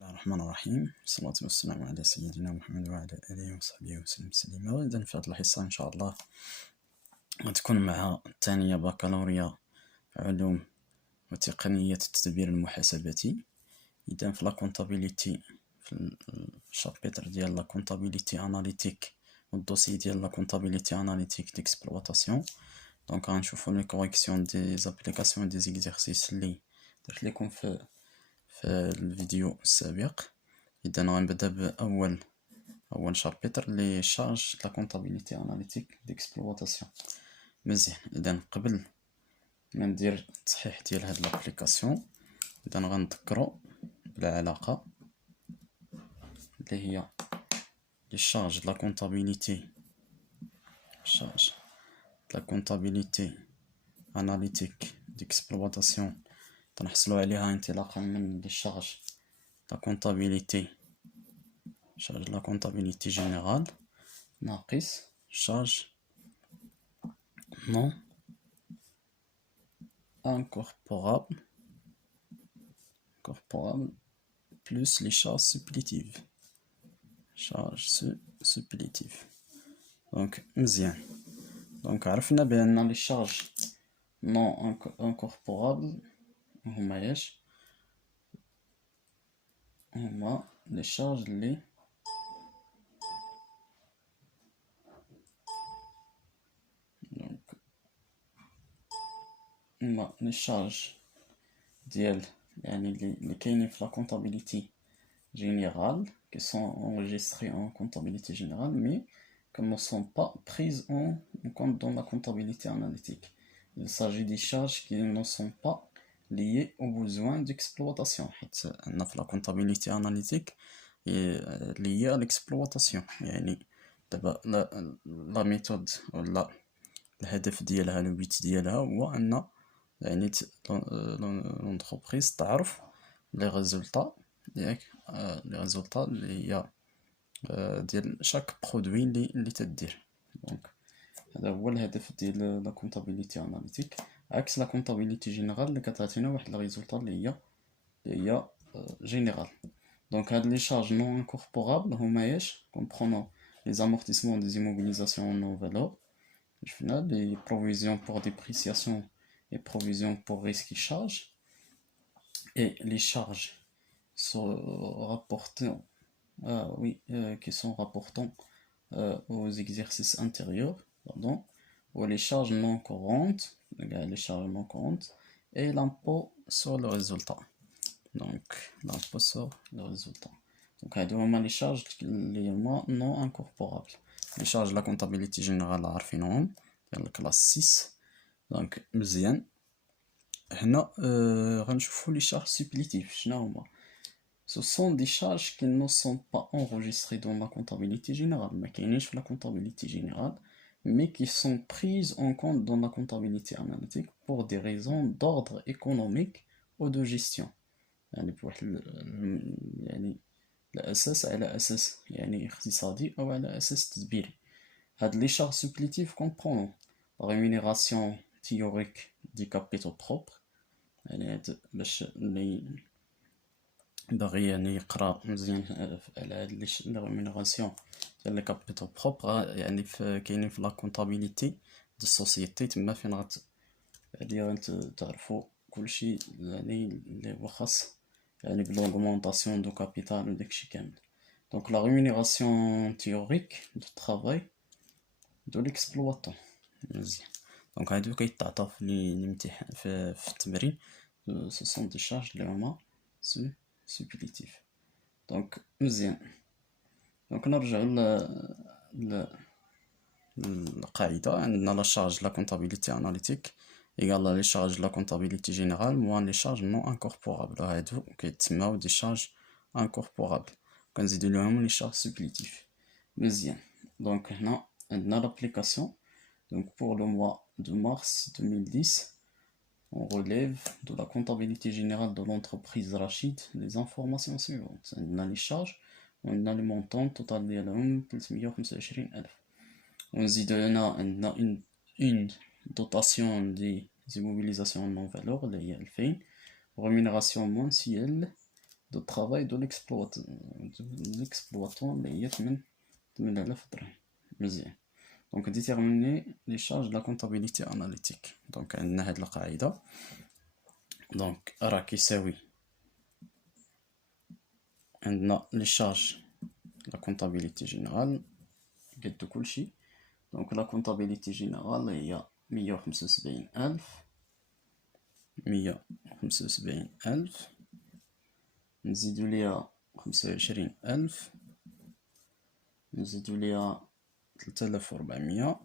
الرحمن الرحيم، والصلاة والسلام على سيدنا محمد وعلى آله وصحبه وسلم تسليما. إذا في هذه الحصة إن شاء الله غتكون مع الثانية بكالوريا في علوم وتقنية التدبير المحاسباتي. إذا في لا كونطابيليتي، في الشابيتر ديال لا كونطابيليتي أناليتيك والدوسي ديال لا كونطابيليتي أناليتيك ديكسبلواتاسيون. دونك غنشوفو لي كوريكسيون دي زابليكاسيون دي زيكزارسيس اللي درت لكم في الفيديو السابق. إذا غنبدا بأول شابيتر لي شارج لا كونطابيليتي أناليتيك ديكسبلواتاسيون. مزيان، إذا قبل ما ندير التصحيح ديال هاد لابليكاسيون، إذا غنذكرو بالعلاقة اللي هي لي شارج لا كونطابيليتي أناليتيك ديكسبلواتاسيون تنحصلو عليها انطلاقا من لي شارج لا كونطابيليتي جينيرال ناقص شارج non incorporable plus les charges supplétives. Donc مزيان، دونك عرفنا بأن لي شارج non incorporable هما ايش؟ هما لي شارج اللي هما لي شارج ديال يعني اللي كاينين في لا كونطابيليتي générale, qui sont enregistrés en comptabilité générale, mais qui ne sont pas prises en compte dans la comptabilité analytique. Il s'agit des charges qui ne sont pas liées aux besoins d'exploitation. La comptabilité analytique est liée à l'exploitation. La méthode ou الهدف ديالها لو بيت ديالها هو أن يعني l'entreprise تعرف لي ريزولطا ياك لي ريزولطا اللي هي ديال شاك برودوي اللي تدير. دونك هذا هو الهدف ديال لا كونطابيليتي اناليتيك، عكس لا كونطابيليتي جينيرال اللي كتعطينا واحد لي ريزولطا اللي هي جينيرال. دونك هاد لي شارج نون انكوربورابل هما ايش؟ كومبرونون لي زامورتيسمون دي زيموبيليزاسيون نو فالور، شفنا لي بروفيزيون بور ديبريسياسيون et provisions pour risque et charges, et les charges sont rapportant, qui sont rapportant aux exercices antérieurs, ou les charges non courantes, et l'impôt sur le résultat. Donc l'impôt sur le résultat. Donc les charges non incorporables. Les charges de la comptabilité générale عارفينهم la classe 6. دونك مزيان، هنا غنشوفو لي شارج سوبليتيف شنو هما. Ce sont des charges qui ne sont pas enregistrées dans la comptabilité générale, ما كاينينش في la comptabilité générale, mais qui sont prises en compte dans la comptabilité analytique pour des raisons d'ordre économique ou de gestion. يعني بواحد يعني الأساس على أساس يعني اقتصادي أو على أساس تدبيري. هاد لي شارج سوبليتيف كومبرونون la rémunération théorique des capitaux propres. يعني باش اللي باغي يعني يقرا مزيان على هاد لي ريمونيراسيون ديال لي كابيتال بروبر، يعني كاينين في لا كونطابيليتي دو سوسيتي، تما فين يعني تعرفوا كلشي يعني اللي هو خاص يعني بلوغمونطاسيون دو كابيتال وداكشي كامل. دونك لا ريمونيراسيون تhéorique دو travail دو l'exploitant. مزيان، دونك هادو كيتعطاو في الامتحان في التمرين. سو سون دي شارج اللي هما سوبليتيف. دونك مزيان، دونك نرجعو للقاعدة. عندنا لا شارج لا كونطابيليتي اناليتيك ايكال لي شارج لا كونطابيليتي جينيرال موان لي شارج نون انكوربورابل، هادو كيتسماو دي شارج انكوربورابل، كنزيدو ليهم لي شارج سوبليتيف. مزيان، دونك هنا عندنا لابليكاسيون. Donc pour le mois de mars 2010, on relève de la comptabilité générale de l'entreprise Rachid les informations suivantes. On a les charges, on a les montants total ديالهم 325,000. On a une dotation des immobilisations non valeur اللي هي 2000 rémunération mensuelle de travail de l'exploitant اللي هي 8000 درهم. مزيان. دونك déterminer les charges de la comptabilité analytique. دونك عندنا هاد القاعدة، دونك راه كيساوي عندنا لي شارج لا كونطابيليتي جينيرال قد كلشي. دونك لا كونطابيليتي جينيرال هي 175,000 نزيدو ليها 25,000 نزيدو ليها 3,400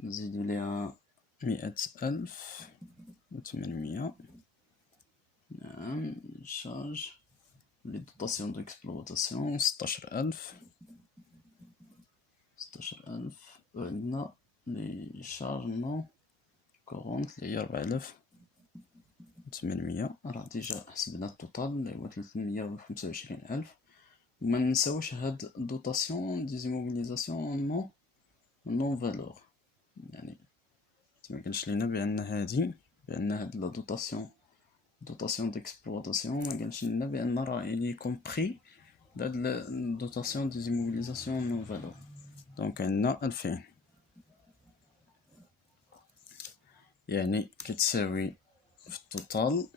نزيدو ليها 100,800. نعم. شارج لي دوطاسيون ديكسبلوطاسيون 16,000 وعندنا لي شارج نون كورونت اللي هي 4,800. راه ديجا حسبنا التوتال اللي هو 325,000. وما ننساوش هاد دوطاسيون دي زيموبيليزاسيون نون فالور، يعني ما قالش لينا بان هاد لا دوطاسيون ديكسبلوطاسيون ما قالش لينا بان راه الي كومبري هاد دوطاسيون دي زيموبيليزاسيون نون فالور. دونك عندنا 2000 يعني كتساوي في التوتال،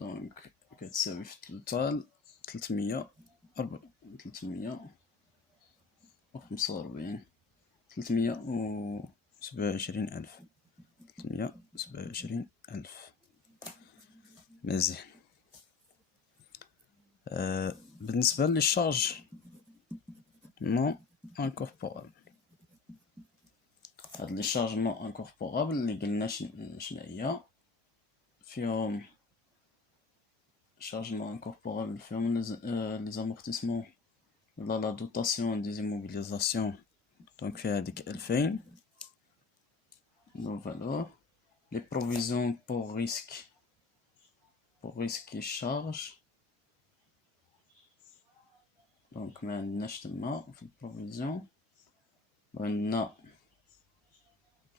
دونك كتساوي في التوتال 327,000. مزيان. بالنسبة للشارج نون انكوربورابل، هاد لي شارج نون انكوربورابل اللي قلنا شنو هي فيهم شارج نون انكوربورابل، فيهم لي زامورتيسمون ولا لا دوطاسيون دي زيموبيليزاسيون. دونك فيها هاديك 2000 نو فالور. لي بروفيزيون بور ريسك شارج، دونك ما عندناش تما في البروفيزيون. وعندنا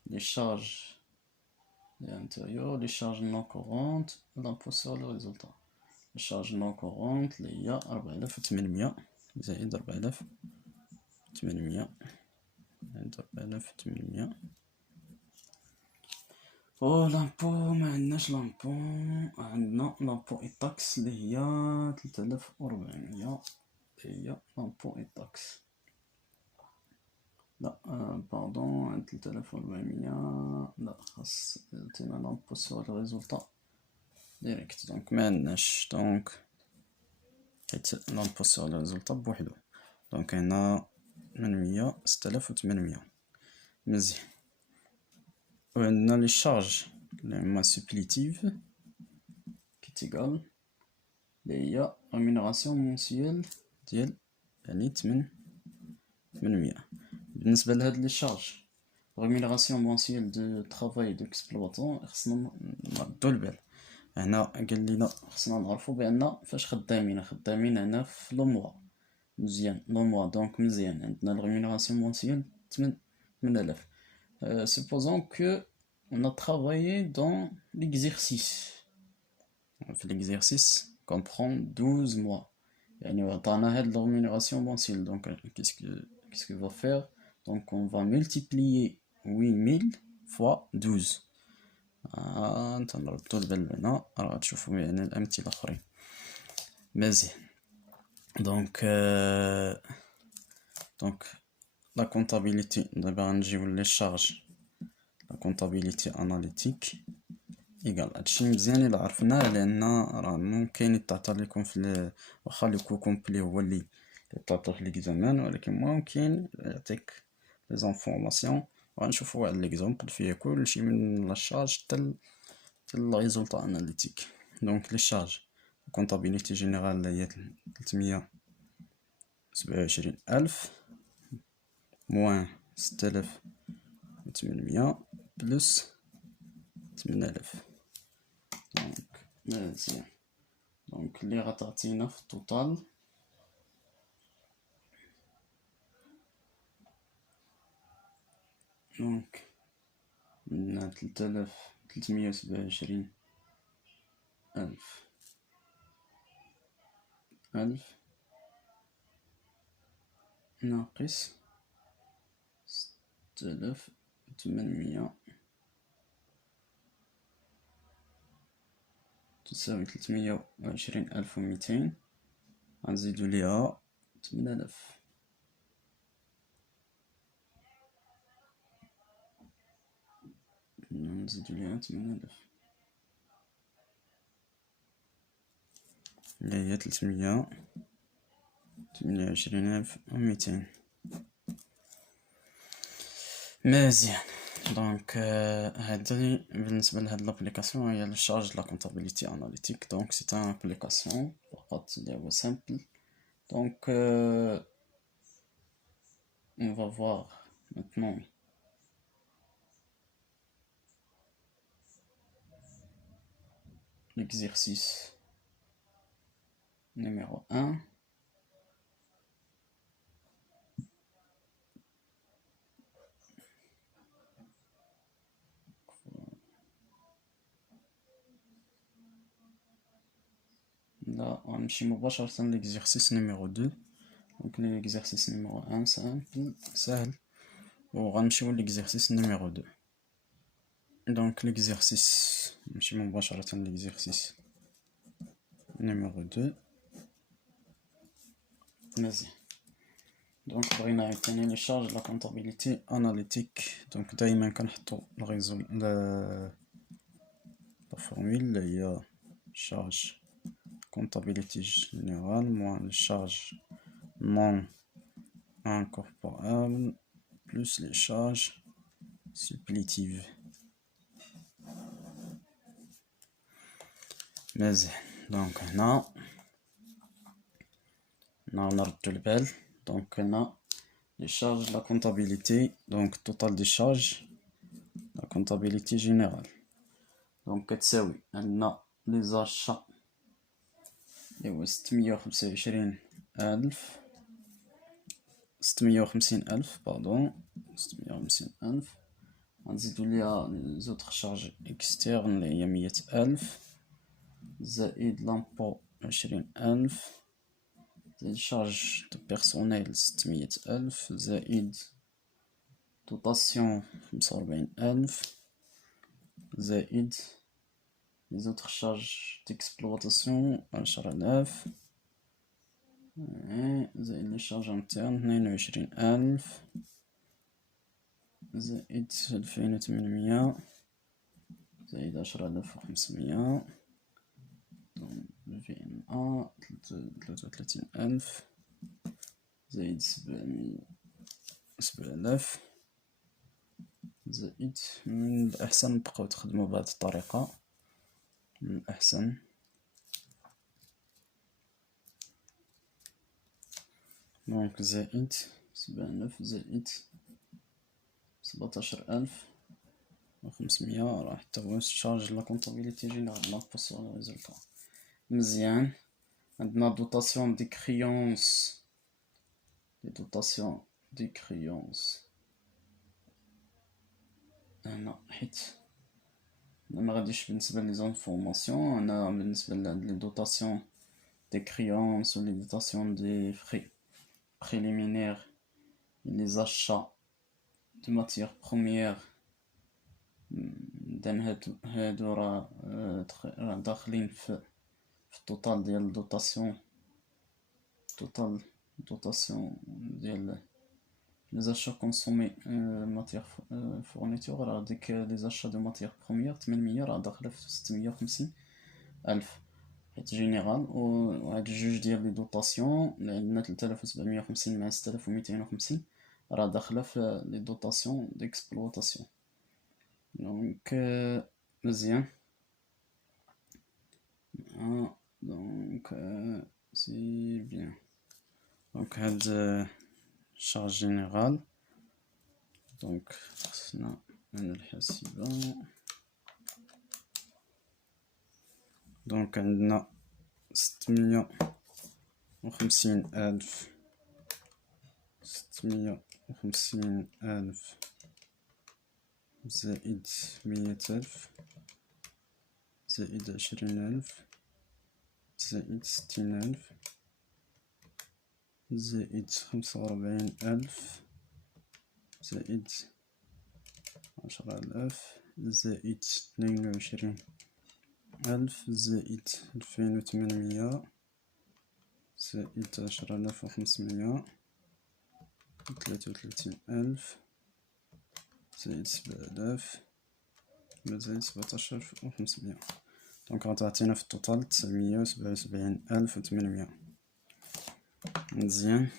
لي شارج لي شارج نون كورونت لامبو سور لو ريزولتا. لي شارج نون كورونت اللي هي 4,800 زائد 4,800 زائد 4,800. و لامبو ما عندناش لامبو، عندنا لامبو اي طاكس اللي هي 3,400 هي لامبو اي طاكس. لا باردون 3,400 لا خاص يعطينا لامبو سور الريزولتا ديريكت. دونك ما عندناش، دونك حيت لامبو سور الريزولتا بوحدو. دونك هنا 800 6,800. مزيان. وعندنا لي شارج اللي هما سوبليتيف كي تيقال اللي هي ريمونيراسيون مونسيال ديال يعني 800. بالنسبة لهاد لي شارج ريمونيراسيون مونسيال دو طرافاي ديكسبلوطون خصنا نردو البال. هنا قال لينا خصنا نعرفو بان فاش خدامين هنا في لو موا. مزيان لو موا. دونك مزيان عندنا الريمونيراسيون مونسيال 8000. Supposons que on a travaillé dans l'exercice. L'exercice comprend 12 mois. يعني وعطانا هاد الريمونيراسيون mensuelle. Donc qu'est-ce qu'il va faire? Donc on va multiplier 8000 fois 12. نردو البال هنا راه غتشوفو يعني الامثله الاخرين. مزيان. دونك لا كونطابيليتي دابا غنجيو لي شارج لا كونطابيليتي اناليتيك ايكال. هادشي مزيان الا عرفناه لان راه ممكن يتعطى لكم في واخا لو كو كومبلي هو اللي يتعطى في ليكزامان، ولكن ممكن يعطيك لي زانفورماسيون. وغنشوفو واحد ليكزامبل فيه كلشي من لا شارج حتى الريزولطا اناليتيك. دونك لي شارج كونطابيليتي جينيرال هي 327,000 موان 6,800 بلس 8,000. دونك مزيان. دونك اللي غتعطينا في التوتال دونك عندنا 3327 ألف ناقص 6800 تساوي 320200. غنزيدو ليها 8000. نزيدو ليها 8000 اللي هي 328200. مزيان. دونك هادي بالنسبه لهاد لابليكاسيون هي الشارج لا كونتابيليتي اناليتيك. دونك سي ان ابليكاسيون فقط اللي هو سامبل. دونك on va voir maintenant l'exercice numéro 1. Là, on va مباشرة l'exercice numéro 2. Donc l'exercice numéro 1 simple, سهل. وغنمشيو l'exercice numéro 2. Donc l'exercice نمشي مباشرة l'exercice numéro 2. مزيان. دونك بغينا عاوتاني لي شارج لا كونطابيليتي اناليتيك. دونك دايما كنحطو الريزول لا فورمول اللي هي شارج comptabilité générale moins les charges non incorporables plus les charges supplétives. مزيان. دونك هنا نردو البال. دونك هنا les charges la comptabilité. Donc total des charges la comptabilité générale. Donc كتساوي عندنا les achats اللي هو 650,000 باردون 650,000. غنزيدو ليها لي زوطخ شارج اكسترن اللي هي 100,000 زائد لامبو 20,000 زائد شارج دو بيرسونيل 600,000 زائد دوطاسيون 45,000 زائد les autres charges d'exploitation 10,000 زائد les charges internes 22,000 زائد 2,800 زائد 10,500 VNA 33,000 زائد 7,000 زائد. من الأحسن نبقاو تخدمو بهاد الطريقة، من الأحسن. دونك زائد 7,000 زائد 17,500 راه حتى هو شارج لا كونطابيليتي جينيرال لامبو سور ريزولتا. مزيان. عندنا دوطاسيون دي كريونس، لي دوطاسيون دي كريونس هنا، حيت ما غاديش بالنسبه لي زانفورماسيون. انا بالنسبه لي دوطاسيون دي كريونس و لي دوطاسيون دي فري préliminaires et les achats de matières premières هادو راه داخلين في التوتال ديال الدوطاسيون، توتال دوطاسيون ديال les achats consommés matière fourniture. راه ديك les achats de matières premières 800 راه داخله في 650,000 حيت جينيرال. وهاد الجوج ديال لي دوطاسيون اللي عندنا 3750 مع 6250 راه داخله في لي دوطاسيون ديكسبلوطاسيون. دونك مزيان. دونك سي بيان. دونك هاد شارج جينيرال. دونك خصنا من الحاسبة. دونك عندنا 650,000 زائد 100,000 زائد 20,000 زائد 60,000 زائد 45,000 زائد 10,000 زائد 22,000 زائد 2,800 زائد 10,500 33,000 زائد 7,000 زائد 17,500. دونك غتعطينا في التوتال 977,800. مزيان.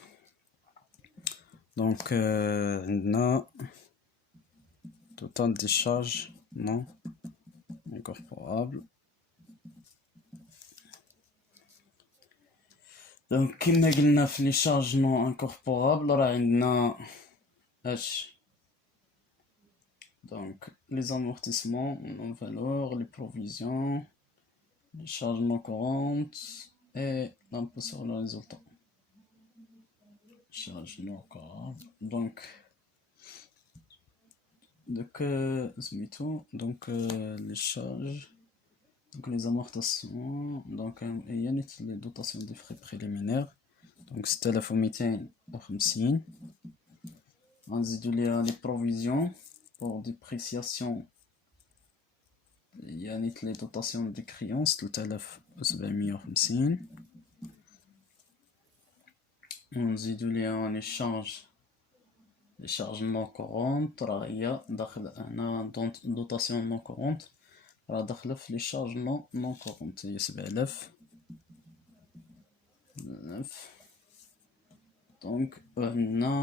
دونك عندنا توتال دي شارج نون انكوربورابل. دونك كما قلنا في لي شارج نون انكوربورابل راه عندنا اش donc les amortissements non valeur, les provisions, les charges non courantes et l'impôt sur le résultat. Charges non courantes. Donc les charges, donc les amortissements, donc il y a les dotations des frais préliminaires. Donc c'était la 250. Ensuite il y a les provisions pour dépréciation. Il y a les dotations de créances 3,750. Ensuite il y a les charges non courantes. Il y a une dotation non courante. Les charges non courantes هي 7,000. Donc on a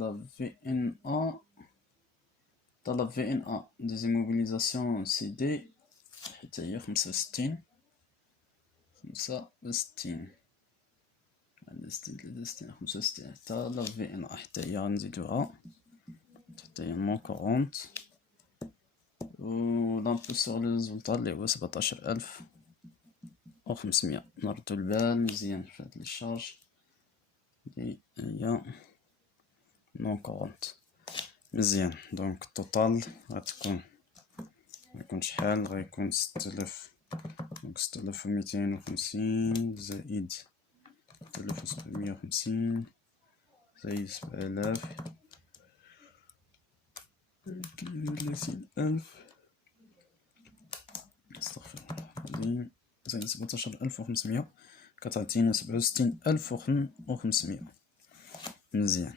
la VNA طلب VNA des immobilisations CD حتى هي 65 حتى لا VNA حتى هي غنزيدوها حتى هي نون كورونت. و لامبو سور لو ريزولطا اللي هو 17,500. نردو البال مزيان في هاد لي شارج اللي هي نون كورونت. مزيان. دونك التوتال غيكون شحال؟ غيكون 6000. دونك 6250 زائد 3750 زائد 7000 30,000 استغفر الله زائد 17,500 كتعطينا 67,500. مزيان.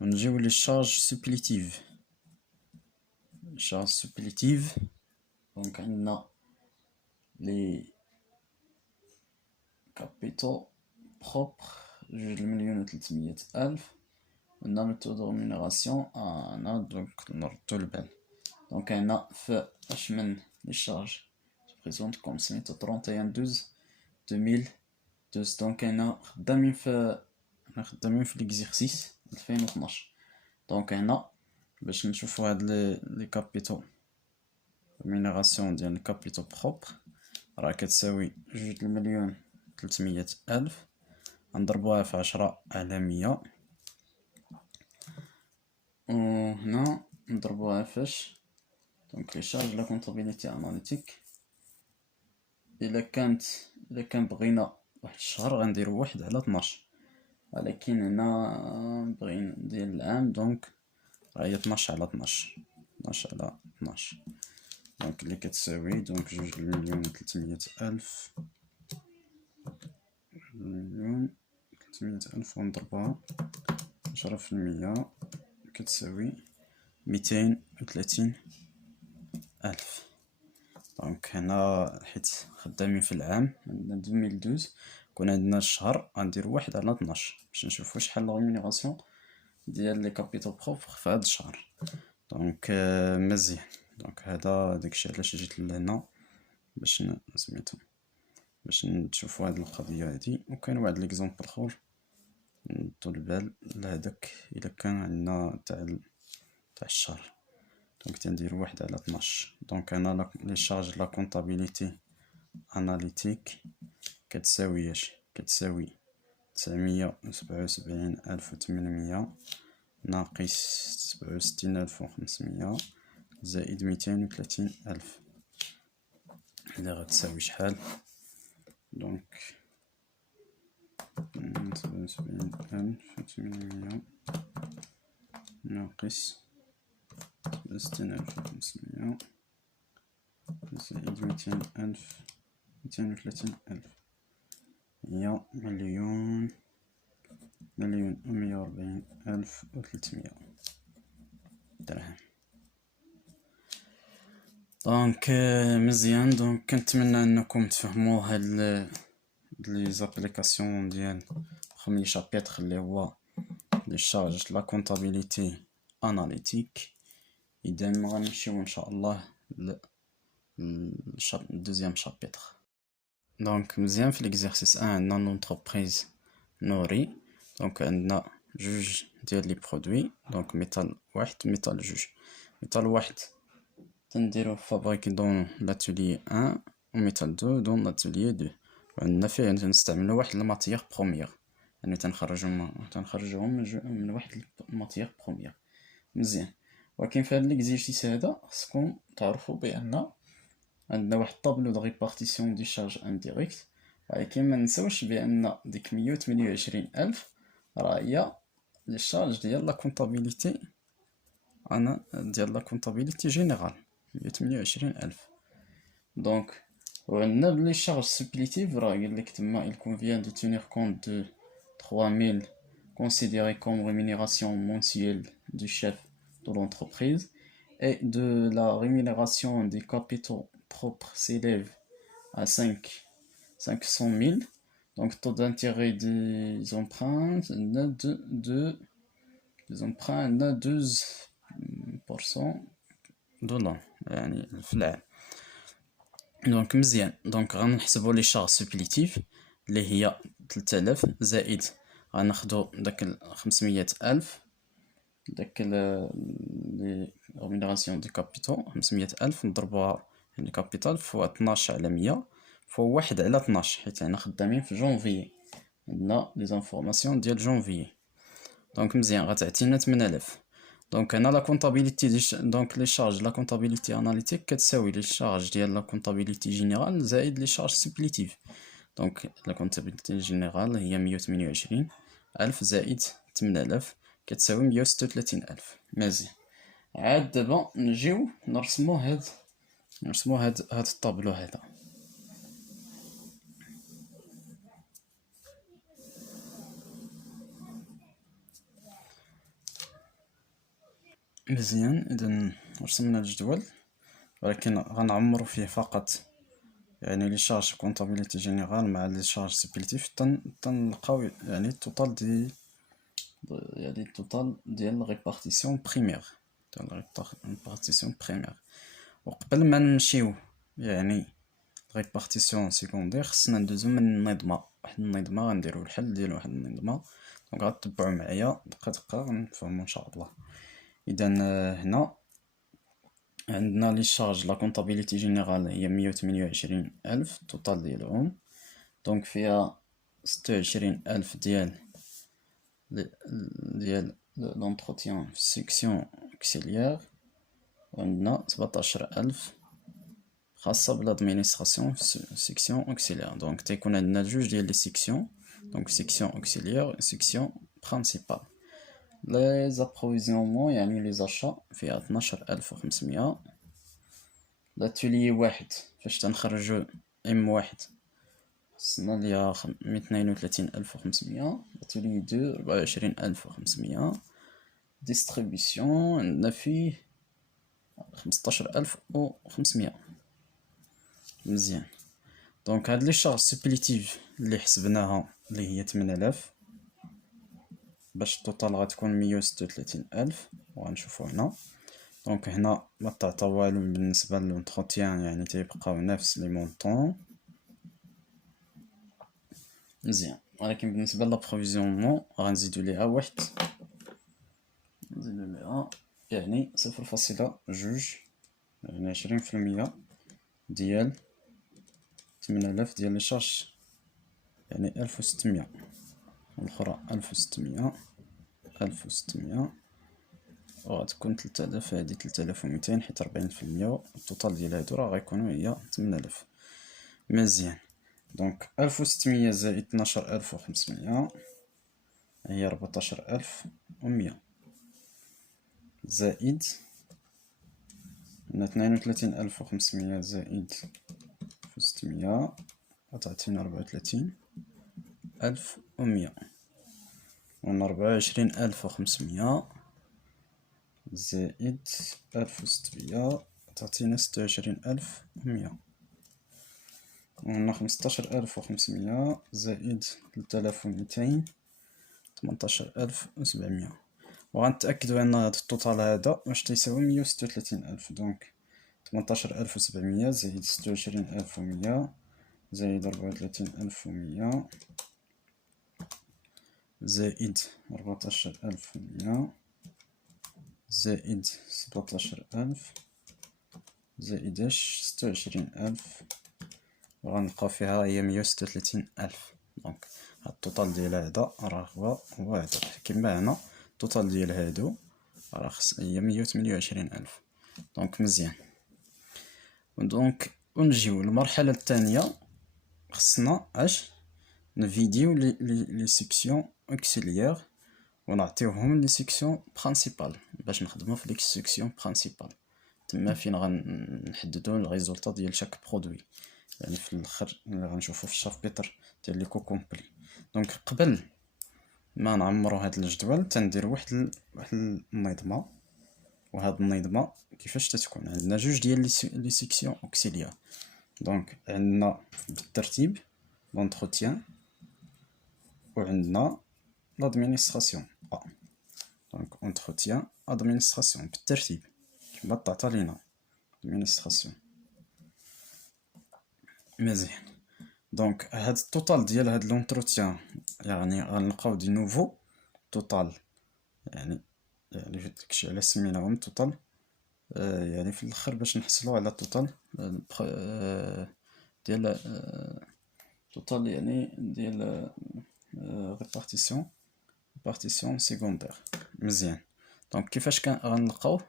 ونجيو للشارج سوبليتيف. charge supplétive. Donc on a les capitaux propres 2,300,000. On a le taux de rémunération. On a donc tout le bel. Donc on a fait les charges se présentent comme c'est 31/12/2012. Donc on a خدامين في l'exercice 2012. Donc on a باش نشوفو هاد لي كابيتو ريمينيراسيون ديال الكابيتو بروبر راه كتساوي 2,300,000. غنضربوها في 10 على 100 و هنا نضربوها فاش دونك لي شارج لا كونطابيليتي اناليتيك. الا كان بغينا واحد الشهر غنديرو 1 على 12، ولكن هنا بغينا ديال العام دونك راه هي 12 على 12 على 12 دونك اللي كتساوي دونك 2,300,000 2,300,000 ونضربها 10% كتساوي 230,000. دونك هنا حيت خدامين في العام عندنا 2012 كون عندنا الشهر غنديرو 1 على 12 باش نشوفو شحال لا ريمونيراسيون ديال لي كابيتو بروبر في هاد الشهر. دونك مزيان. دونك هذا داكشي علاش جيت لهنا باش سميتو باش نشوفو هاد القضيه هادي. وكاين واحد ليكزامبل اخر ندو البال لهداك الا كان عندنا تاع الشهر دونك تنديرو 1 على 12. دونك انا لي شارج لا كونطابيليتي اناليتيك كتساوي 977,800 ناقص 67,500 زائد 230,000 اللي غتساوي شحال؟ دونك 77,800 ناقص 67,500 زائد 230,000 هي 1,140,300 درهم. دونك مزيان. دونك كنتمنى انكم تفهموا هاد لي زابليكاسيون ديال بروميي شابيتر اللي هو لي شارج لا كونطابيليتي اناليتيك. اذا غنمشيو ان شاء الله دوزيام شابيتر. دونك مزيان. في ليكزارسيس 1 عندنا لونتربريز نوري. دونك عندنا جوج ديال لي برودوي. دونك ميتال واحد ميتال جوج. ميتال واحد تنديرو فابريكي دون لاتولي 1 و ميتال 2 دون لاتولي 2. وعندنا فيه نستعملو واحد الماتيير بروميير، يعني تنخرجوهم من واحد الماتيير بروميير. مزيان. ولكن في هاد ليكزيرسيس هذا خصكم تعرفوا بان عندنا واحد طابلو دو ريبارتيسيون دي شارج انديريكت، ولكن ما نساوش بان ديك 128,000 راه هي لي شارج ديال لا كونطابيليتي ديال لا كونطابيليتي جينيرال 128,000. دونك وعندنا لي شارج سبليتيف راه قال لك تما il convient de tenir compte de 3,000 considérés comme rémunération mensuelle du chef de l'entreprise et de la rémunération des capitaux propres s'élève à 500,000. Donc taux d'intérêt des emprunts des emprunts 12% دولار يعني في العام. دونك مزيان. دونك غنحسبوا لي شارج سبليتيف اللي هي 3000 زائد غناخدو داك 500,000 داك لي ريمونيراسيون دي كابيتال 500,000 نضربوها يعني كابيتال فوا 12 على 100 فوا 1 على 12 حيت حنا خدامين في جونفيي عندنا لي زانفورماسيون ديال جونفيي. دونك مزيان غتعطينا 8000. دونك هنا لا كونطابيليتي دونك لي شارج لا كونطابيليتي اناليتيك كتساوي لي شارج ديال لا كونطابيليتي جينيرال زائد لي شارج سبليتيف. دونك لا كونطابيليتي جينيرال هي 128,000 زائد 8000 كتساوي 136,000. مزيان. عاد دابا نجيو نرسمو هاد الطابلو هذا. مزيان. اذا رسمنا الجدول، ولكن غنعمرو فيه فقط يعني لي شارج كونطابيليتي جينيرال مع لي شارج سبليتيف تنلقاو يعني التوتال ديال ريبارتيسيون بريمير وقبل ما نمشيو يعني ريبارتيسيون سيكوندير خصنا ندوزو من النظمه. واحد النظمه غنديرو الحل ديال واحد النظمه. دونك غتبعوا معايا دقه غنفهموا ان شاء الله. اذا هنا عندنا لي شارج لا كونطابيليتي جينيرال هي 128,000 التوتال ديالهم. دونك فيها 26,000 ديال لونتروتيان في سيكسيون اوكسيليير، وعندنا 17,000 خاصة بالادمينستراسيون في سيكسيون اوكسيليير. دونك تيكون عندنا جوج ديال لي سيكسيون، دونك سيكسيون اوكسيليير و سيكسيون برينسيبال. لي زابروفيزيونمون يعني لي زاشا فيها 12,500. لاتولي واحد فاش تنخرجو ام واحد خصنا ليها 132,500. لاتولي 2 24,500. ديستريبيسيون عندنا فيه 15,500. مزيان. دونك هاد لي شارج سبليتيف اللي حسبناها اللي هي 8000 باش التوتال غتكون 136,000 وغنشوفو هنا. دونك هنا ما تعطى والو بالنسبه للونتروتيان يعني تيبقاو نفس لي مونطون. مزيان. ولكن بالنسبه لابروفيزيونمون غنزيدو ليها واحد، نزيدو ليها يعني 0.2 يعني 20% ديال 8000 ديال لي شارج يعني 1600. والأخرى 1600 1600 وغتكون 3000. هادي 3200 حيت 40%، التوتال ديال هادو راه غيكونو هي 8000. مزيان. دونك 1600 زائد 12500 هي 14100 زائد 32500 زائد 1600 غتعطينا 34100. و 24500 زائد 1600 تعطينا 26100. وهنا 15500 زائد 3200 18700. وغنتأكدو أن هاد التوتال هذا واش تيساوي 136000. دونك 18700 زائد 26100 زائد 34100 زائد 14100 زائد 17000 زائد 26000 وغنلقاو فيها هي 136000. دونك هاد التوتال ديال هذا راه هو هذا. كما هنا التوتال ديال هادو راه خص هي 128000. دونك مزيان. دونك ونجيو للمرحلة الثانية، خصنا اش نفيديو لي سيكسيون اوكسيليير ونعطيوهم لي سيكسيون برينسيبال باش نخدمو في ديك السيكسيون برينسيبال. تما فين غنحددو الريزولطا ديال شاك برودوي، يعني في الاخر اللي غنشوفو في الشابيتر ديال لي كومبلي. دونك قبل ما نعمرو هاد الجدول تندير واحد النظمه. وهاد النظمه كيفاش تتكون؟ عندنا جوج ديال لي سيكسيون اوكسيليير. دونك عندنا بالترتيب لونتروتيان وعندنا لادمينستراسيون. دونك اونتروتيان ادمينستراسيون بالترتيب كما تعطى لينا ادمينستراسيون. مزيان. دونك هاد التوتال ديال هاد لونتروتيان يعني غنلقاو دي نوفو توتال، يعني داكشي علاش سميناهم توتال. يعني في الاخر باش نحصلوا على التوتال ديال توتال يعني ديال ريبارتيسيون سيكوندير. مزيان. دونك كيفاش غنلقاوه؟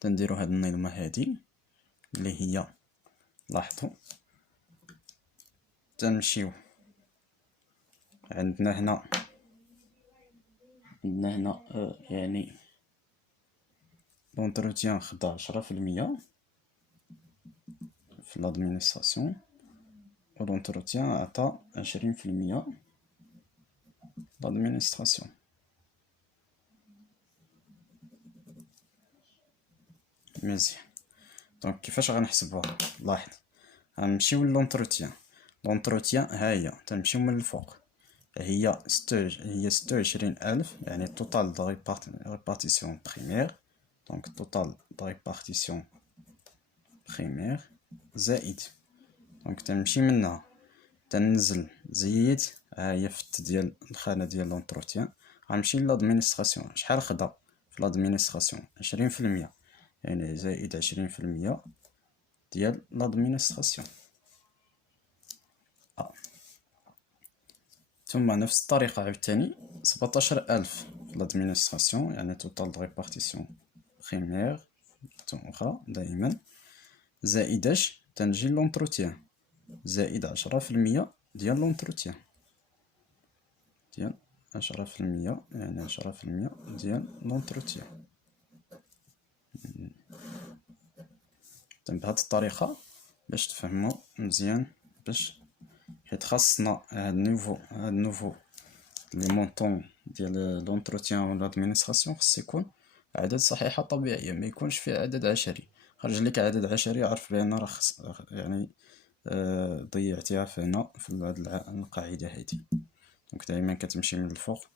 تنديروا هاد النظمه هادي اللي هي لاحظوا تنمشيو عندنا هنا يعني لونتروتيان خدا 10% في لادمينستراسيون و لونتروتيان عطا 20% لادمينستراسيون. مزيان. دونك كيفاش غنحسبوها؟ لاحظ غنمشيو لونتروتيان. لونتروتيان ها هي تنمشيو من الفوق، هي 26000 يعني التوتال دو ريبارتيسيون بريمير. دونك التوتال دو ريبارتيسيون بريمير زائد، دونك تنمشي منها تنزل زيد ها هي فت ديال الخانه ديال لونتروتيان. غنمشي لادمينستراسيون. شحال خدا في لادمينستراسيون؟ 20% يعني زائد 20% ديال لادمينستراسيون. ثم نفس الطريقة عاوتاني 17000 في لادمينستراسيون يعني توتال دو ريبارتيسيون بريمير أخرى دائما زائد اش تنجي لونتروتيان زائد 10% ديال لونتروتيان ديال 10% يعني 10% ديال لونتروتيان. بهاد الطريقة باش تفهموا مزيان، باش حيت خاصنا هاد النوفو لي مونطون ديال لونتروتيان و لادمينستراسيون خص يكون عدد صحيحة طبيعية، ما يكونش فيه عدد عشري. خرج لك عدد عشري عرف بان راه يعني ضيعتيها في هنا في هاد القاعدة هادي. دونك دائما كتمشي من الفوق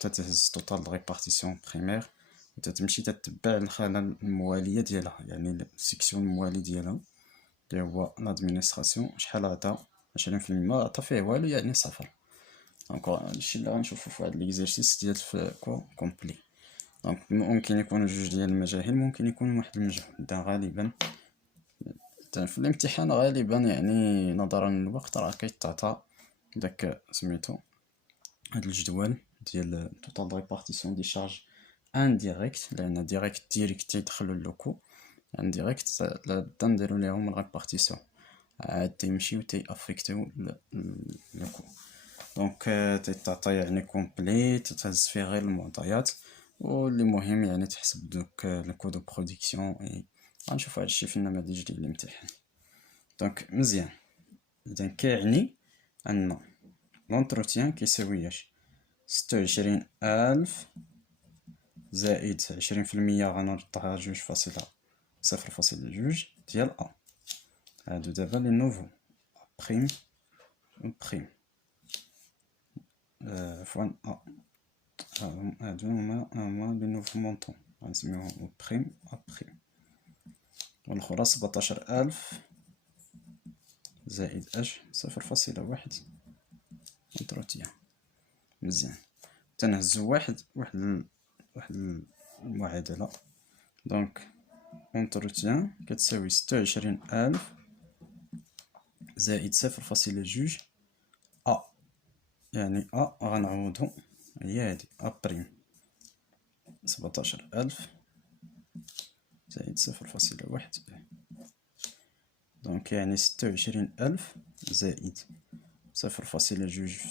تتهز توتال ريبارتيسيون بريمير وتتمشي تتبع الخانة الموالية ديالها، يعني السيكسيون الموالي ديالها اللي هو لادمينستراسيون. شحال عطا؟ 20%. عطا فيه والو يعني صفر. دونك هادشي اللي غنشوفو في هاد ليكزارسيس ديال في كومبلي. دونك ممكن يكونوا جوج ديال المجاهيل، ممكن يكون واحد المجهول. دا غالبا في الامتحان غالبا يعني نظرا للوقت راه كيتعطى داك سميتو هاد الجدول ديال توتال دو ريبارتيسيون دي شارج انديريكت، لان ديريكت تيدخلو اللوكو، انديريكت لابد نديرو ليهم الريبارتيسيون عاد تيمشيو تيأفيكتيو اللوكو. دونك تيتعطى يعني كومبلي، تتهز فيه غير المعطيات، واللي مهم يعني تحسب دوك الكو دو برودكسيون. غنشوفو هادشي في النماذج ديال الامتحان. دونك مزيان، اذا كيعني ان لونتروتيان كيساوي اش؟ 26,000 زائد 20% غنردها 2.0.2 ديال ا. هادو دابا لي نوفو بريم و بريم فوان ا، هادو هما لي نوفو مونطون غنسميوهم بريم ا بريم. والاخرى 17,000 زائد اش 0.1 لونتروتيان. مزيان، تنهزو واحد المعادلة. دونك اونتروتيان كتساوي 26,000 زائد 0.2 ا، يعني ا غنعوضو هي هادي ا بريم 17,000 زائد 0.1. دونك يعني 26,000 زائد 0.2 في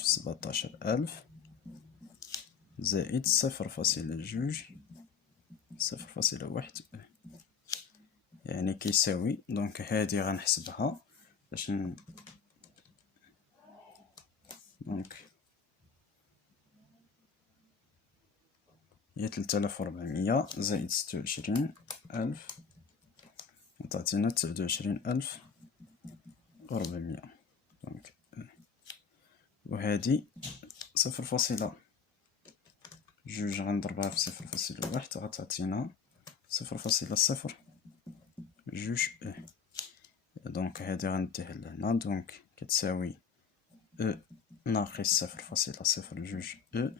17,000 زائد 0.1 يعني كيساوي. دونك هادي غنحسبها باش دونك هي 3,400 زائد 26,000 تعطينا 29,400. دونك وهادي 0.2 غنضربها في 0.1 غتعطينا 0.0 جوج ا. دونك هادي غنديها لهنا، دونك كتساوي ا ناقص 0.02 ا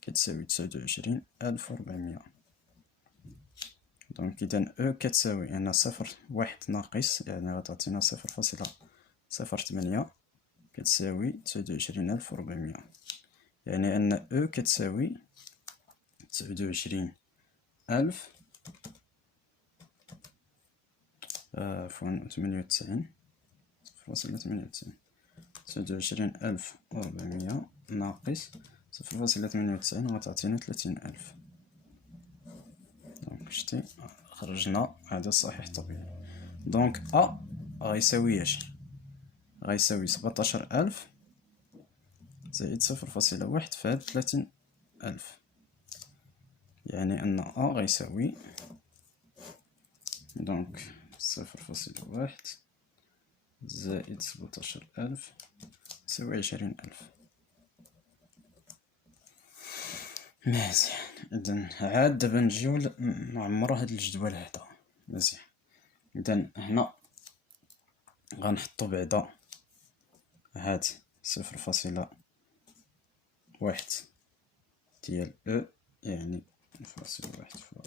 كتساوي 29,400. دونك اذا ا كتساوي ان 0.1 ناقص يعني غتعطينا 0.08 كتساوي 29,400. يعني ان ا كتساوي 29,000 فوان 98 0.98 29,400 ناقص 0.98 غتعطينا 30,000. دونك شتي خرجنا هذا الصحيح الطبيعي. دونك ا غيساوي اش؟ غيساوي 17,000 زائد 0.1 في هاد 30,000، يعني ان ا غيساوي دونك 0.1 زائد 17,000 يساوي 20,000. مزيان، اذا عاد دابا نجيو نعمرو هاد الجدول هذا. مزيان، اذا هنا غنحطو بعدا هاد 0.1 ديال ا، يعني 0.1 فوق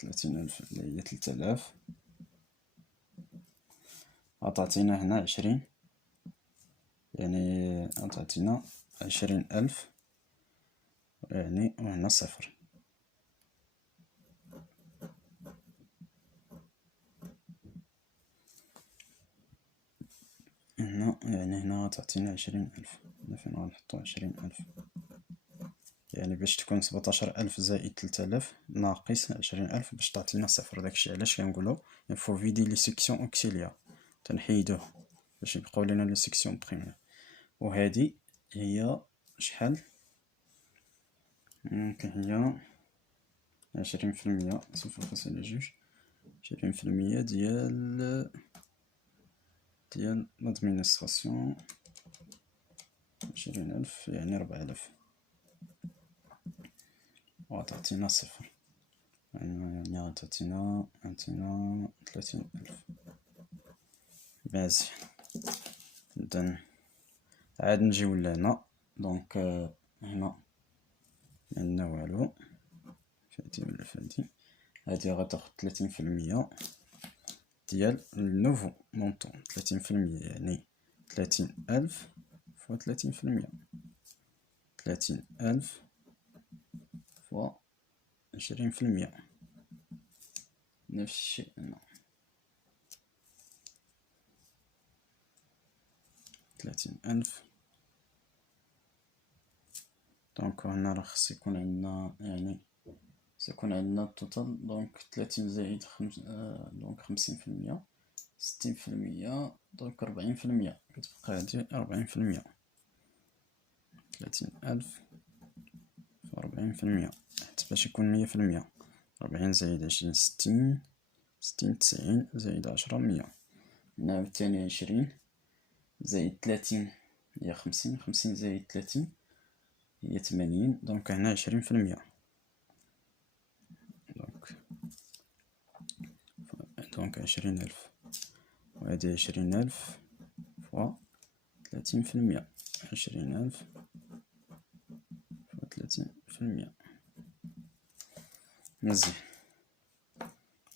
30,000 اللي هي 3000 غتعطينا هنا 20، يعني غتعطينا 20,000 يعني وهنا صفر. هنا يعني هنا غتعطينا 20,000، هنا فين غنحطو 20,000، يعني باش تكون 17,000 زائد 3000 ناقص 20,000 باش تعطينا صفر. داكشي علاش كنقولو يفو فيدي لي سيكسيون اوكسيليار، تنحيدوه باش يبقاو لينا لي سيكسيون بريمير. وهادي هي شحال؟ ممكن هي 20% 0.2 20% ديال لادمينستراسيون 20,000 يعني 4,000 وغتعطينا صفر، يعني غتعطينا 30,000. مزيان، إذن عاد نجيو لهنا. دونك هنا معندنا والو، فهادي ولا فهادي، هادي غتاخد 30% ديال النوفو مونطون. 30% يعني 30,000 فوا 30%. 30,000 فوا 20%. نفس الشيء هنا 30,000. دونك هنا راه خص يكون عندنا يعني سيكون عندنا التوتال. دونك 30 زائد دونك 50%، 60%، دونك 40%. كتبقى هادي 40%. 30,000 في 40%، حيت باش يكون 100%. 40 زائد 20 60، 60 90 زائد 10 100. نعاود تاني 20 زائد 30 هي 50، 50 زائد 30 هي 80. دونك هنا 20%. دونك 20,000 وهادي 20,000 فوا 30%. 20,000 فوا 30%. مزيان.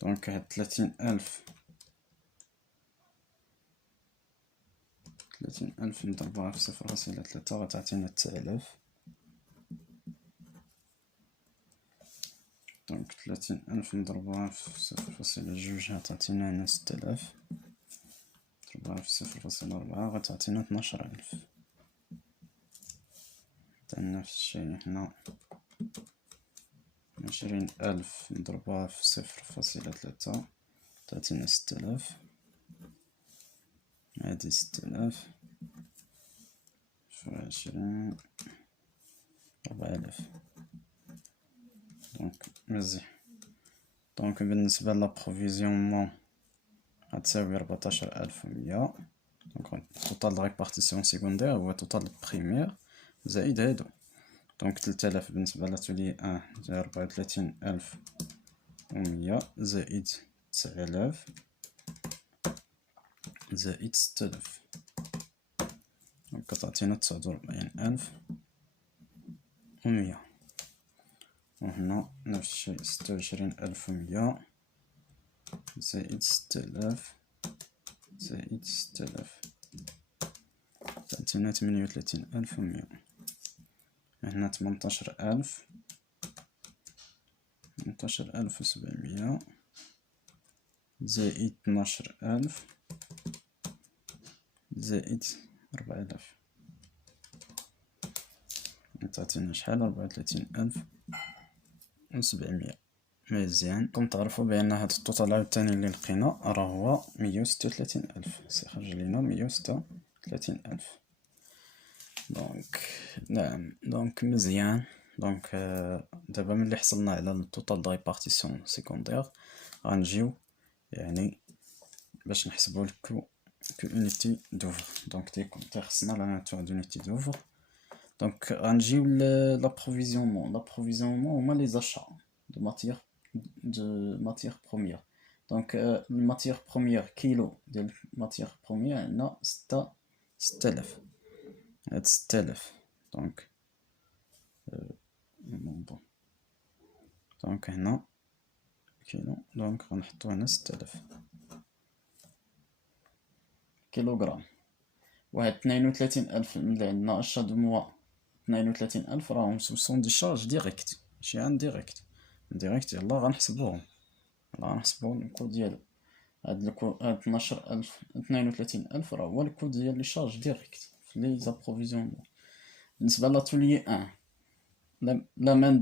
دونك هاد 30,000 نضربوها في 0.3 غتعطينا 9,000. دونك 30,000 نضربوها في 0.2 غتعطينا هنا 6,000. نضربوها في 0.4 غتعطينا 12,000. نفس الشيء هنا 20,000 نضربوها في 0.3 تعطينا 6,000. هادي 6,000 في 20 4,000. دونك مزيان. دونك بالنسبة لابروفيزيونمون غتساوي 14,100. دونك التوتال د ريبارتيسيون سيكوندير هو توتال بريمير زائد هادو. دونك 3000 بالنسبة لاتولي 1 هي 34,100 زائد 9,000 زائد 6,000. دونك كتعطينا 49,100. وهنا نفس الشيء 26,100 زائد 6,000 زائد 6,000 تعطينا 38,100. هنا 18,700 زائد 12,000 زائد 4,000 تعطينا شحال؟ 34,700. مزيان. كم تعرفوا بأن هاد التوتال عاوتاني اللي لقينا راه هو 136,000. سيخرج لينا 136,000. دونك نعم. دونك مزيان. دونك دابا ملي حصلنا على التوتال د ريبارتيسيون سيكوندير غنجيو يعني باش نحسبو الكو unité d'ouvre. Donc خصنا la nature d'unité d'ouvre. Donc غنجيو l'approvisionnement. L'approvisionnement هما les achats de matière première. Donc matière première كيلو ديال matière première عندنا 6,000. هاد 6,000 دونك بون. دونك هنا كيلو. دونك غنحطو هنا 6,000 كيلوغرام. واحد 32,000 اللي عندنا اشا دو موا. 32,000 راهم سون دي شارج ديريكت ماشي انديريكت. ديريكت يلا غنحسبوهم. غنحسبو الكو ديال هاد الكو. هاد 12,000 32,000 راه هو الكو ديال لي شارج ديريكت في لي زابروفيزيونمون. بالنسبة لاتوليي 1 لا مان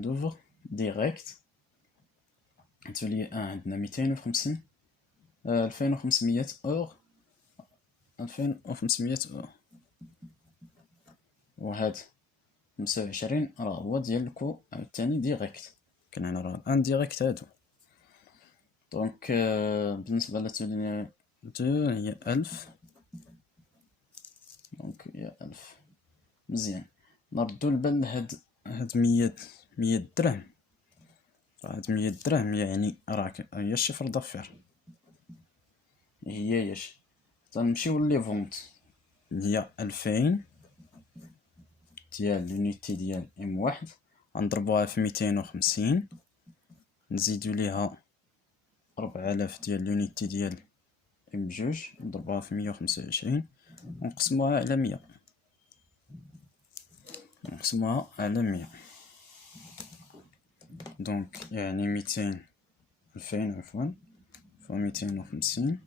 دوفر ديريكت. اتوليي 1 عندنا 250 2500 اور. 2500 اور. وهاد 25 راه هو ديال الكو عاوتاني ديريكت. كان هنا راه انديريكت هادو. دونك بالنسبة لاتولي 2 هي 1000. دونك هي 1000. مزيان. نردو البال هاد 100 درهم. هاد 100 درهم يعني راك هي الشيفر دافير. هي ياش تنمشيو لي فونت هي 2000 ديال لونيتي ديال M1 غنضربوها في 250 نزيدو ليها 4000 ديال لونيتي ديال M2 نضربوها في 125 ونقسموها على 100. نقسموها على 100. دونك يعني 2000 عفوا ف 250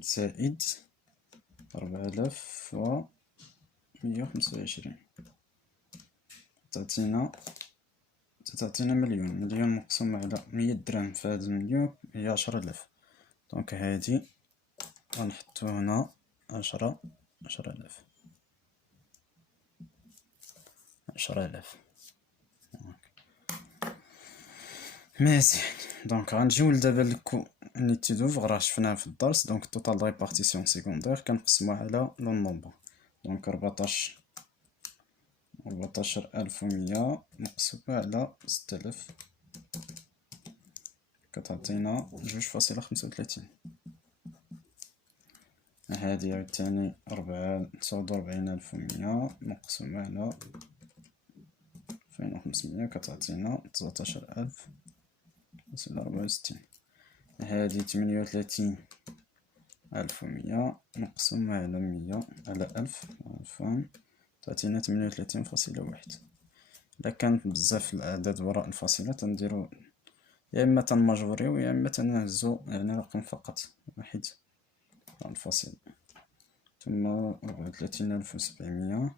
زائد 4125 تعطينا مليون مقسوم على 100 درهم في هذا المليون هي 10000. دونك هادي غنحطو هنا 10000. مزيان. دونك غنجيو لدابا لكو نيتي دوفغ راه شفناها في الدرس. دونك توتال ريبارتيسيون سيكوندير كنقسموها على لو نومبر. دونك 14100 مقسومة على 6000 كتعطينا 2.35. هادي عاوتاني 49100 مقسومة على 2500 كتعطينا 19064. هادي 38100 مقسومة على 100 على 1000 عفوا تعطينا 38.1. إلا كانت بزاف الأعداد وراء الفاصلة تنديرو يا إما تنماجوريو يا إما تنهزو يعني رقم فقط واحد على الفاصلة. ثم 34700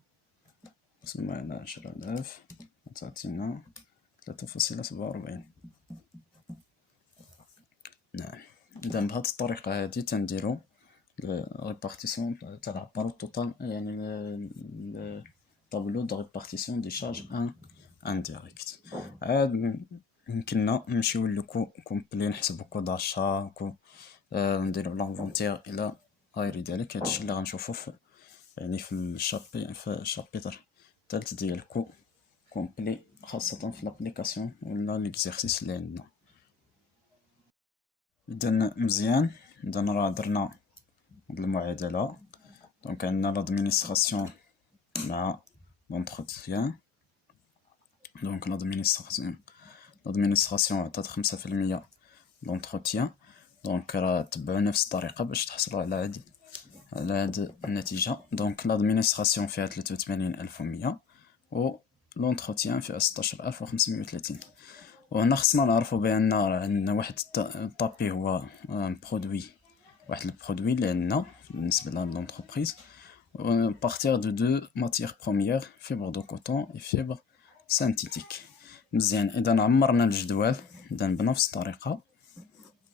مقسومة على 10000 تعطينا 3.47. نعم. إذا بهاد الطريقة هادي تنديرو ريبارتيسيون تاع العبارة التوتال يعني طابلو دو ريبارتيسيون دي شارج انديريكت. عاد يمكننا نمشيو لكو كومبلي نحسبو كو داشا كو نديرو لانفونتير الى غير ذلك. هادشي اللي غنشوفو في يعني في الشابيتر الثالث ديال كو كومبلي خاصة في لابليكاسيون ولا ليكزارسيس اللي عندنا. إذا مزيان. إذا راه درنا هاد المعادلة. دونك عندنا لادمينيستراسيون مع لونتروتيان. دونك لادمينيستراسيون عطات 5% لونتروتيان. دونك راه تبعو نفس الطريقة باش تحصلو على هاد النتيجة. دونك لادمينيستراسيون فيها 83100 و لونتروتيان فيها 16530. وهنا خصنا نعرفو بأن عندنا واحد الطابي هو برودوي واحد البرودوي اللي عندنا بالنسبة للونتربريز بارتير دو ماتيير بروميير فيبر دو كوطون و فيبر سانتيتيك. مزيان. إذا عمرنا الجدول إذا بنفس الطريقة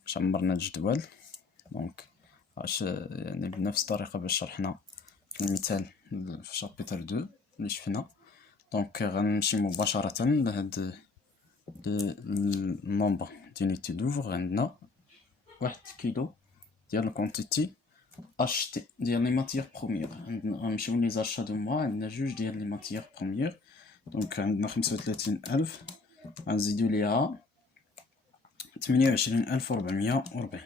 باش عمرنا الجدول. دونك يعني بنفس الطريقة باش شرحنا في المثال في شابيتر 2 اللي شفنا. دونك غنمشي مباشرة لهاد النومبر دينيتي دوفر. عندنا 1 كيلو ديال الكونتيتي اشتي ديال لي ماتيير بروميير. عندنا غنمشيو لي زاشا دو موا. عندنا جوج ديال لي ماتيير بروميير. دونك عندنا 35000 غنزيدو ليها 28440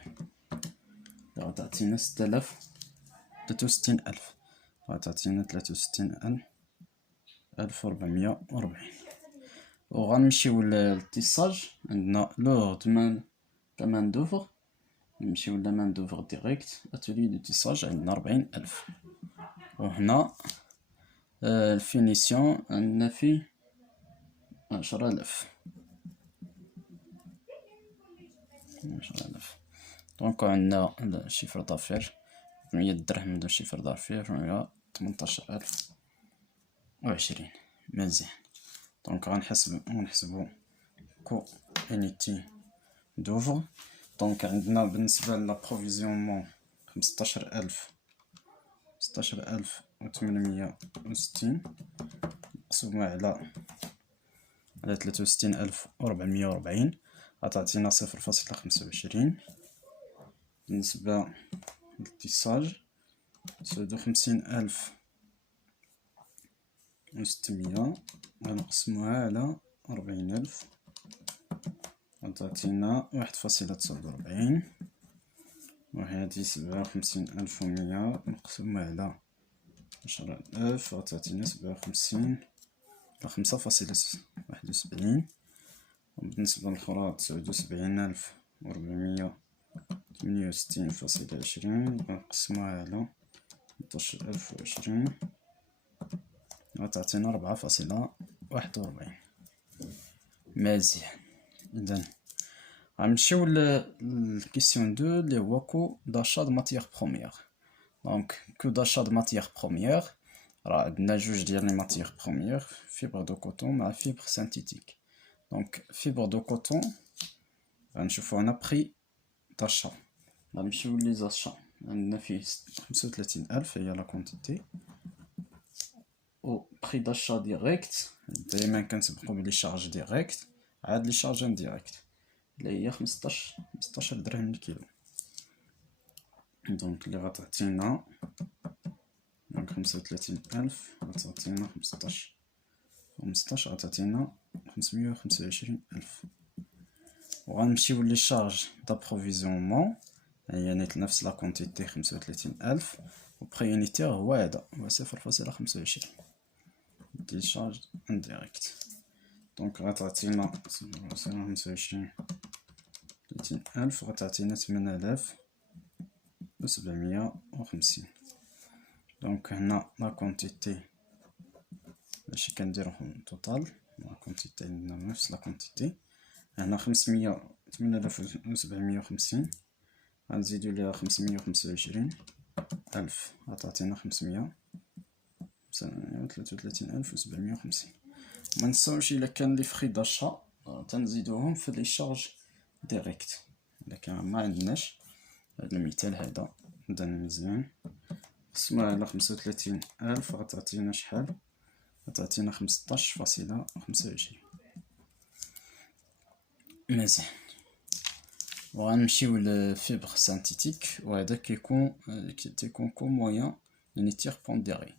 غتعطينا 636,000 غتعطينا 63440. وغنمشيو للتيساج. عندنا لوغ مان دوفر. نمشيو لا مان دوفر ديريكت اتولي دو تيساج. عندنا 40000. وهنا الفينيسيون عندنا فيه 10000. دونك عندنا الشيفر دافير 100 درهم. شيفر دافير 18020. مزيان. دونك غنحسبو كو انيتي دوفر. دونك عندنا بالنسبة لابروفيزيونمون 16860 مقسومة على 63440 غتعطينا 0.25. بالنسبة للتيساج 50600 غنقسموها على 40000 غتعطينا 1.49. وهادي 57100 مقسومة على 10000 غتعطينا 57 على 5.71. بالنسبة للأخرى 79,468.20 نقسموها على 18,020 غتعطينا 4,41. مزيان. إذن غنمشيو للكيسيون 2 اللي هو كو داشا د ماتيغ بروميير. دونك كو داشا د ماتيغ بروميير راه عندنا جوج ديال لي ماتيغ بروميير، فيبر دو كوطون مع فيبر سانتيتيك. دونك فيبر دو كوطون غنشوفو هنا بري داشا، غنمشيو لي زاشا عندنا فيه 35,000 هي لا كونتيتي، و بري داشا ديريكت دايما كنسبقو بلي شارج ديريكت عاد لي شارج انديريكت اللي هي 15 درهم الكيلو. دونك اللي غتعطينا دونك 35,000 غتعطينا 15 غتعطينا 525,000. وغنمشيو لي شارج دابروفيزيونمون هي نيت نفس لا كونتيتي 35,000 و بري يونيتير هو هذا هو 0.25 ديال شارج انديريكت. دونك غتعطينا 25,000 غتعطينا 8,750. دونك هنا لا كونتيتي ماشي كنديرو توتال، لا كونتيتي عندنا نفس لا كونتيتي، هنا 8,750 غنزيدو ليها 525,000 غتعطينا 533,750. منساوش الا كان لي فري داشا تنزيدوهم في لي شارج ديريكت. الا كان ما عندناش هذا المثال هذا عندنا مزيان قسموها على 35,000 غتعطينا شحال؟ غتعطينا 15.25. مزيان. وغنمشيو لفيبر سانتيتيك وهذا تيكون كو مويان يونيتير بونديري.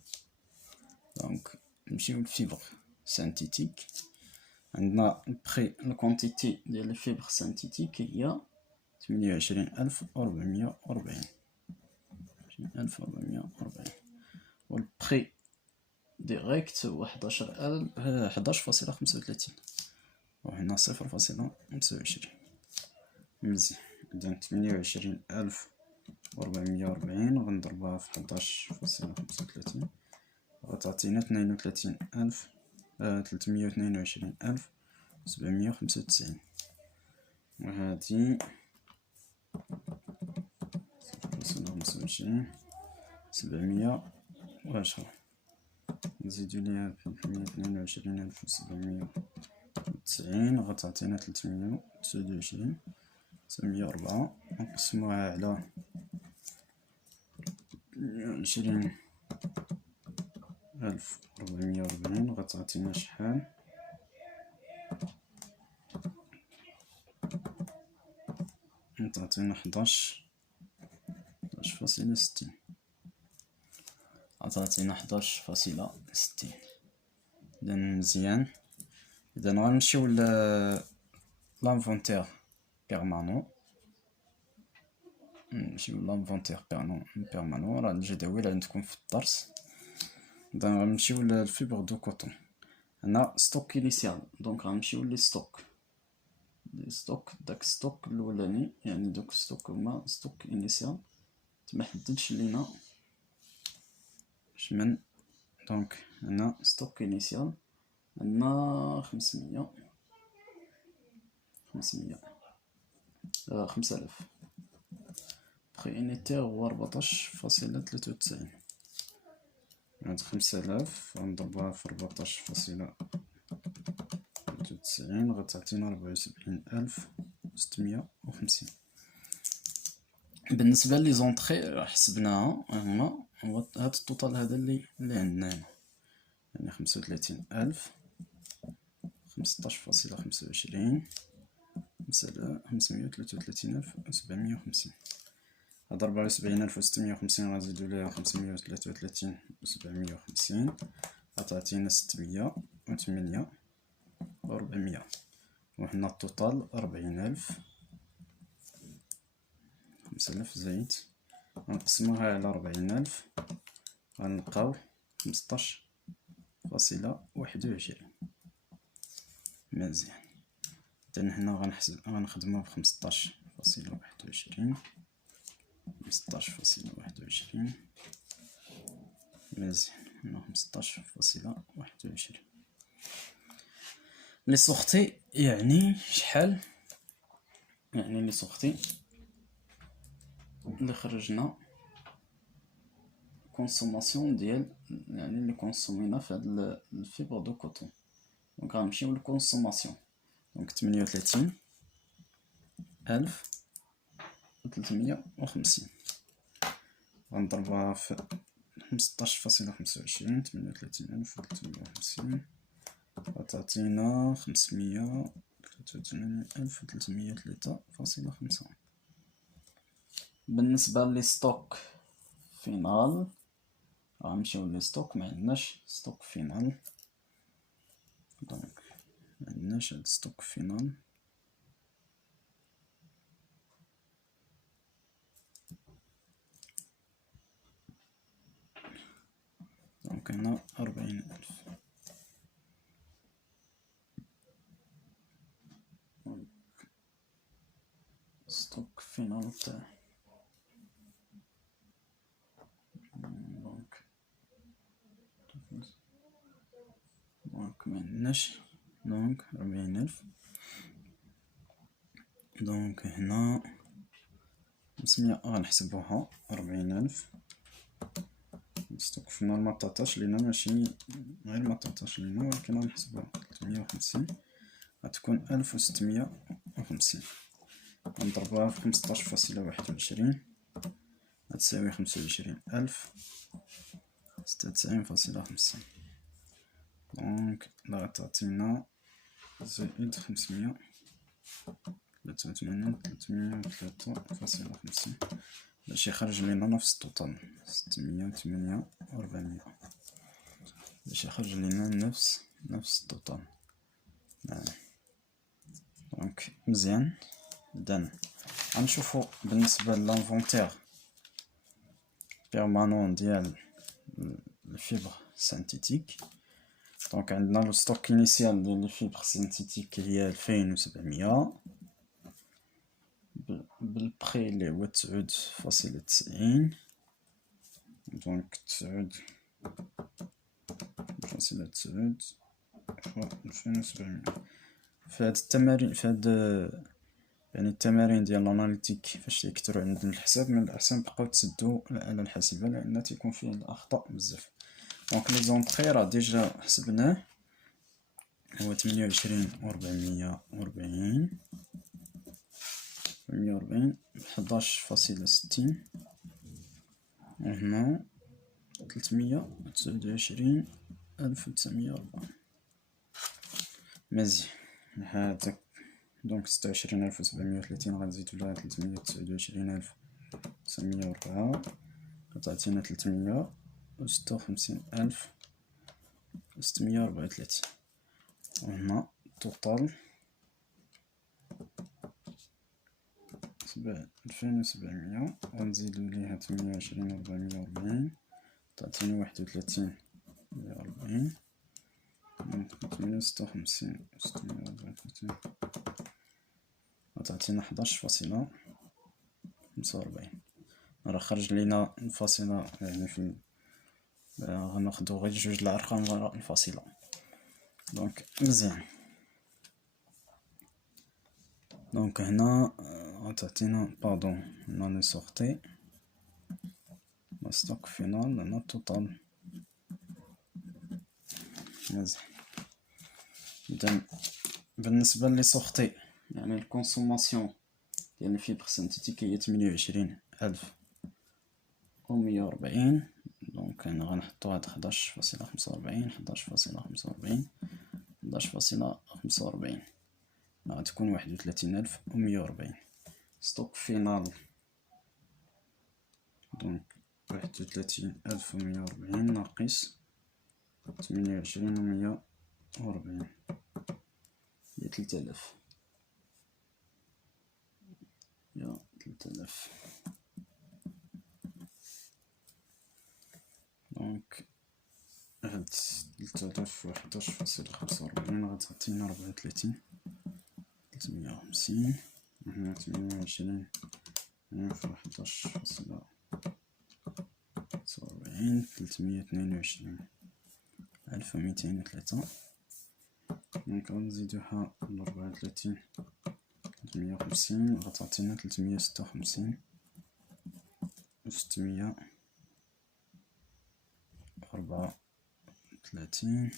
دونك نمشيو لفيبر سانتيتيك عندنا بري الكونتيتي ديال الفيبر سانتيتيك هي 28,440 والبري ديريكت هو 11.35 وهنا 0.25. مزيان. إذن 28,440 غنضربوها في 11.35 غتعطينا 322,795 وهادي 0.25 710 نزيدو ليها 322,790 غتعطينا 329,704 نقسموها على 20,440 غتعطينا شحال؟ غتعطينا 11.60 غتعطينا 11.60. إذن مزيان. إذن غنمشيو لانفونتير بيرمانون. راه الجداول عندكم في الدرس. إذن غنمشيو للفيبر دو كوطون. هنا ستوك إنيسيال، دونك غنمشيو لي ستوك داك ستوك الأولاني، يعني دوك ستوك هما ستوك إنيسيال متحددش لينا شمن. دونك هنا ستوك إنيسيال عندنا 500 5000. بري يونيتير هو 14.93. هاد 5000 غنضربوها في 14.93 غتعطينا 74,650. بالنسبة لي زونطخي حسبناها هما هو هاد التوتال هذا اللي عندنا هنا، يعني 35,000 15.25 533,750. هاد 74,650 غنزيدو ليها 533,750 غتعطينا 608,400 وحنا التوتال 40,000 5,000 زايد غنقسموها على 40,000 غنلقاو 15.21. مزيان. إذن هنا غنخدمو ب15.21 15.21 مزيان. هنا 15.21 لي سورتي يعني شحال، يعني لي سورتي اللي خرجنا كونسوماسيون ديال، يعني اللي كونسومينا في هاد الفيبر دو كوطون. دونك غنمشيو للكونسوماسيون. دونك 38,350 غنضربها في 15.25. 38,350 غتعطينا 583,303.5. بالنسبة لي ستوك فينال غنمشيو لي ستوك. معندناش ستوك فينال، دونك معندناش هاد ستوك فينال. دونك هنا 40,000. ستوك فينال تاعي دونك معندناش. دونك 40,000. دونك هنا 500 غنحسبوها 40,000. ستوك فينال مطاطاش لينا، ماشي غير مطاطاش لينا، ولكن غنحسبوها 350 غتكون 1650. غنضربوها في 15.21 غتساوي 25,096.50. دونك غتعطينا زائد 583,303.50 باش يخرج لينا نفس التوتال 608,400 باش يخرج لينا نفس التوتال. دونك مزيان. إذن غنشوفو بالنسبة للانفونتير بيرمانون ديال الفيبر سانتيتيك. دونك عندنا لو ستوك انيسيال ديال الفيبر سانتيتيك هي 2700 بالبخي اللي هو 9.90. دونك 9.9 فوا 2700. في هاد التمارين، في هاد يعني التمارين ديال الاناليتيك فاش تيكثروا عندنا الحساب، من الاحسن تبقاو تسدوا الآلة الحاسبة لان تيكون فيه الاخطاء بزاف. دونك لي زونطري راه ديجا حسبناه، هو 28,440 11.60. وهنا 329,904 مزيان. هذاك دونك 26,730 غنزيدو لها 329,904 غتعطينا 356,634. وهنا توتال 2,700 غنزيدو ليها 28,440 تعطيني 31,140. 56,634 غتعطينا 11.45. راه خرج لينا الفاصلة، يعني في غناخدو غير جوج الأرقام وراء الفاصلة. دونك مزيان. دونك هنا غتعطينا باردون هنا لي سورتي لا ستوك فينال هنا توتال. مزيان. إذن بالنسبة لي سورتي يعني الكونسوماسيون ديال الفيبر سانتيتيك هي 28,140. دونك هنا غنحطو هاد 11.45 11.45 11.45 غتكون 31,140. ستوك فينال دونك 31,140 ناقص 28,140 هي 3000 يا 3000. دونك هاد 3000 و 11.45 غتعطينا 34 350 هنا 28 في 11.49 322 1203. دونك غنزيدوها ل34 350 غتعطينا 356 634.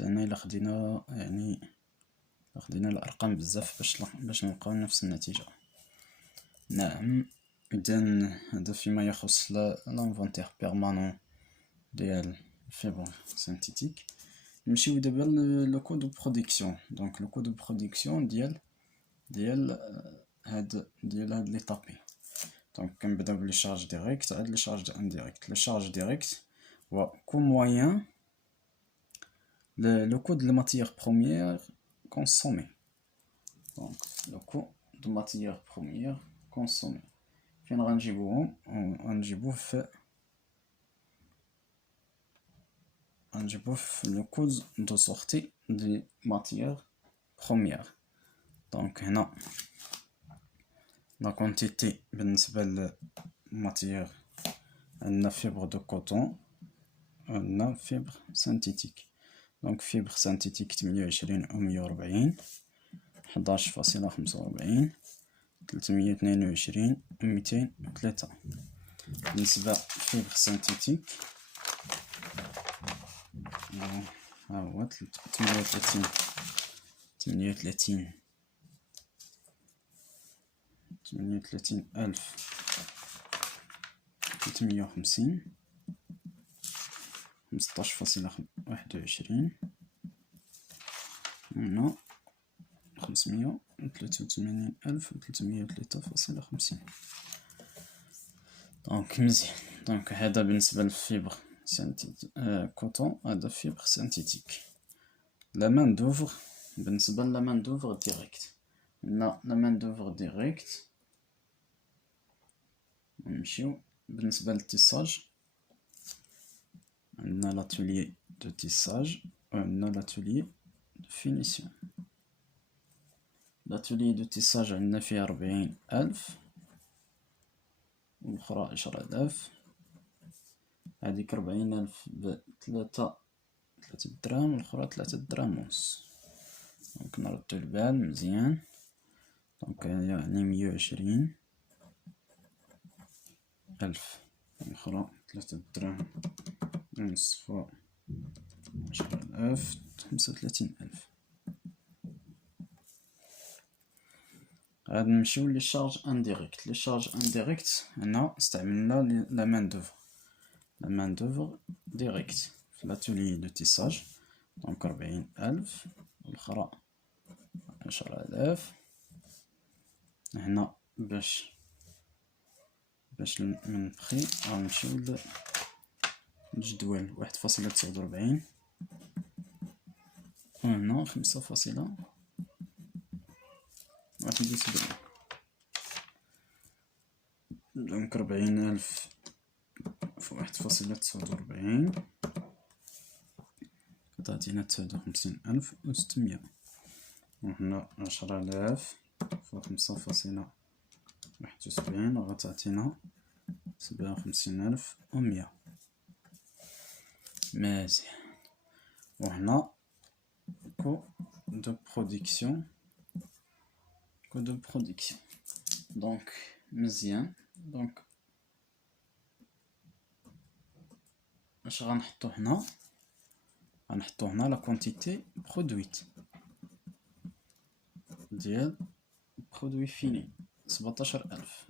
هنا إلا خدينا يعني خدينا الأرقام بزاف باش نلقاو نفس النتيجة. نعم، إذن هذا فيما يخص لانفونتيغ بيرمانون ديال الفيبر سينتيتيك. نمشيو دابا لو كود دو برودكسيون. دونك لو كود دو برودكسيون ديال هاد ليطابي. دونك كنبداو بلي شارج ديريكت عاد لي شارج انديريكت. لي شارج ديريكت هو كوم موين le coût de la matière première consommée. Donc le coût de matière première consommée. فين غنجيبوهم؟ غنجيبوه في le coût de sortie de matière première. Donc هنا la quantité بالنسبة للماتيير عندنا fibre de coton عندنا fibre synthétique. دونك فيبر سانتيتيك 28 و 140 11.45 322 و 203. بالنسبة فيبر سانتيتيك ها هو 38 ألف 350 15.21. هنا 583,303.50. دونك مزيان. دونك هذا بالنسبة للفيبر كوتون، هذا فيبر سانتيتيك. لا مان دوفر بالنسبة لا مان دوفر ديريكت، هنا لا مان دوفر ديريكت. نمشيو بالنسبة للتيساج، عندنا l'atelier de tissage et عندنا l'atelier de finition. l'atelier de tissage عندنا فيه 40,000 والأخرى 10,000. هاديك 40,000 ب3 دراهم والأخرى 3 دراهم ونص. دونك نردو البال مزيان. دونك يعني 120,000 والأخرى 3 دراهم ونص فوا 10,000 35,000. غادي نمشيو لي شارج انديريكت. لي شارج انديريكت هنا استعملنا لا مان دوفر ديريكت في لاتولي دو تيساج. دونك 40,000 والأخرى 10,000. هنا باش من بخي غنمشيو للجدول 1.49 وهنا 5.71. دونك 40,000 في 1.49 كتعطينا 59,600. وهنا 10,000 في 5.71 غتعطينا 57,100. مزيان. وهنا كو دو برودكسيون دونك مزيان. دونك اش غنحطو هنا؟ غنحطو هنا لا كونتيتي برودويت ديال برودوي فيني 17,000.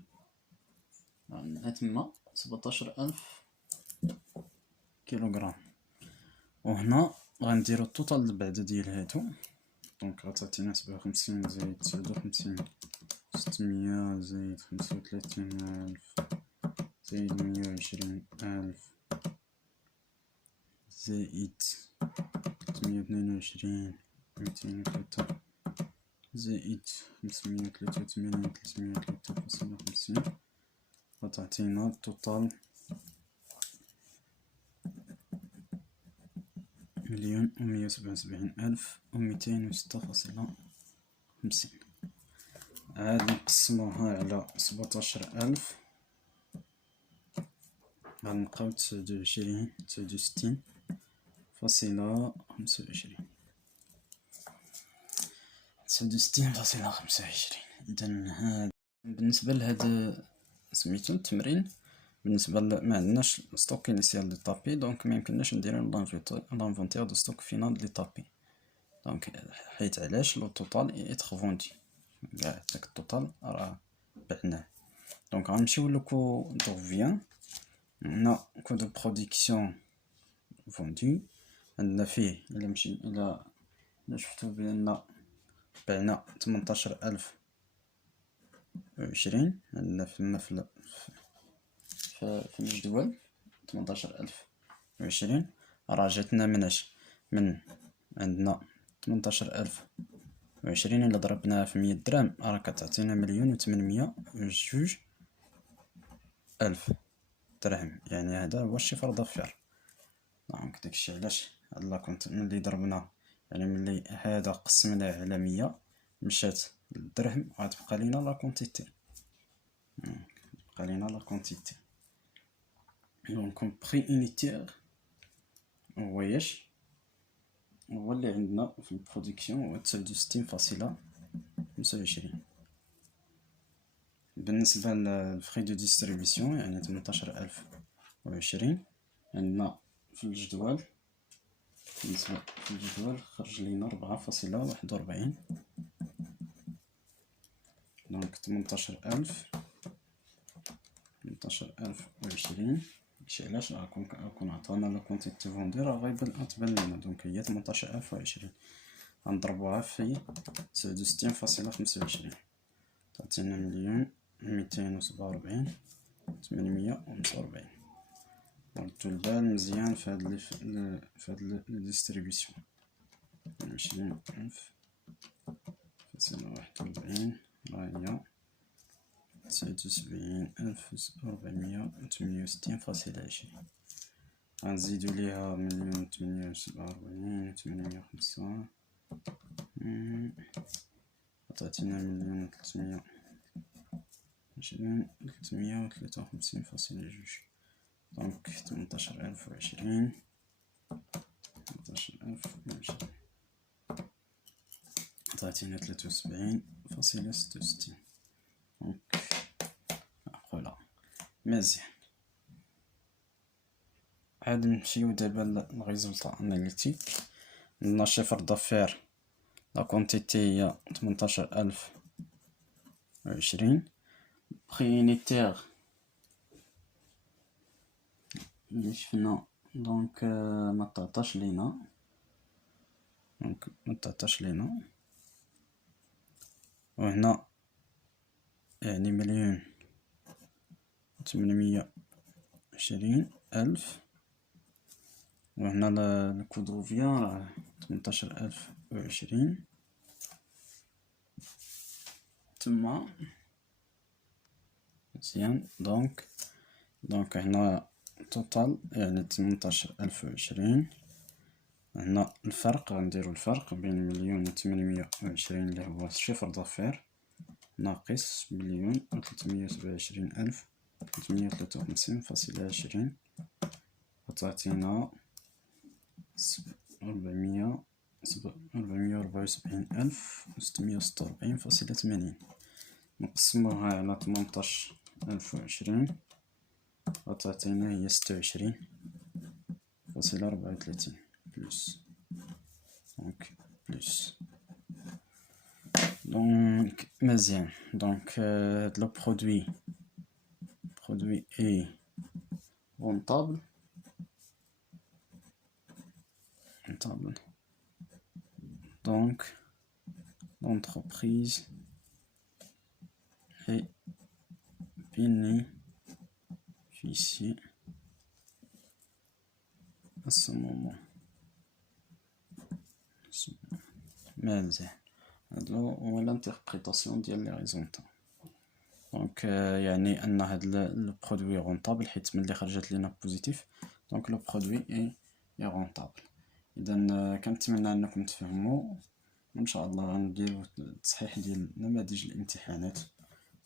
عندنا تما 17,000 كيلوغرام. وهنا غنديرو التوتال بعدا ديال هادو. دونك غتعطينا 57 زائد 59 600 زائد 35,000 زائد 120,000 زائد 322 203 زائد 583 303.50 وتعطينا التوتال 1,177,206.50. عاد نقسموها على 17,000 غنلقاو 69.25. 69.25. إذن هاد بالنسبة لهاد سميتو التمرين، بالنسبة ما عندناش ستوك انيسيال دو طابي، دونك ميمكنناش نديرو لانفونتير دو ستوك فينال دو طابي، دونك حيت علاش لو توتال ايتر فوندي، كاع داك التوتال راه بعناه. دونك غنمشيو لو كو دو رفيان. عندنا كو دو برودكسيون فوندو، عندنا فيه إلا شفتو بأن بعنا 18,020، عندنا في الجدول 18,020 راه جاتنا مناش من عندنا 18,020 إلا ضربناها في 100 درهم راه كتعطينا 1,802,000 درهم، يعني هذا هو الشفر دافير. دونك داكشي علاش هاد لاكونت ملي ضربنا، يعني ملي هذا قسمناه على 100 مشات للدرهم، غتبقى لينا لا كونتيتي، بقى لينا لا كونتيتي. دونك بري انيتير هو ياش هو اللي عندنا في البرودكسيون هو 69.25. بالنسبة للفري دو ديستريبيسيون يعني 18,020 عندنا في الجدول، بالنسبة في الجدول خرج لينا 4.41. دونك 18,020 داكشي علاش راكون عطانا لا كونتيتي فوندي راه غتبان لينا، دونك هي 18,020 غنضربوها في 69.25 تعطينا 1,247,845. ردو البال مزيان في هاد لي ديستريبيسيون. 20,000.41 راه هي 79,468.20. غنزيدو ليها 1,847,805 تعطينا 1,353.2. دونك 18,020 تعطينا 73.66. دونك معقولة مزيان. عاد نمشيو دابا للريزولطا اناليتيك. عندنا شيفر دافير لا كونتيتي هي 18,020. بخي انيتير اللي شفنا دونك متعطاش لينا، وهنا يعني 1,820,000، وهنا الكودروفيان راه 18,020 تما مزيان. دونك هنا توتال يعني 18,020. هنا الفرق غنديرو الفرق بين 1,820 اللي هو الشيفر دافير ناقص 1,327,353.20 وتعطينا 474,646.80. نقسموها على 18,020 وتعطينا هي 26.34 بلس. دونك مزيان. دونك هاد لو برودوي اي رونطابل. Donc, l'entreprise est bénéficiée à ce moment. مزيان. هادو هو لانتربريتاسيون ديال لي ريزولطا. دونك يعني ان هاد لو برودوي رونطابل، حيت ملي خرجت لينا بوزيتيف دونك لو برودوي اي رونطابل. اذا كنتمنى انكم تفهموا، وان شاء الله غنديروا تصحيح ديال نماذج الامتحانات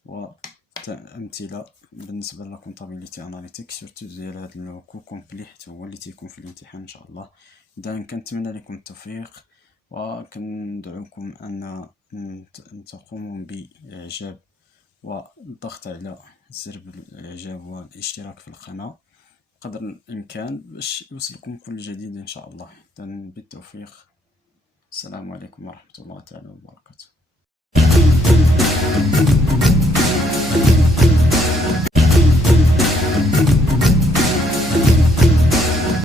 وامثله بالنسبه لا كونطابيليتي اناليتيك، سورتو ديال هاد لو كو كومبلي حتى هو اللي تيكون في الامتحان ان شاء الله. اذا كنتمنى لكم التوفيق، وكندعوكم ان تقوموا باعجاب والضغط على زر الاعجاب والاشتراك في القناه قدر الامكان باش يوصلكم كل جديد ان شاء الله. اذا بالتوفيق، السلام عليكم ورحمه الله تعالى وبركاته.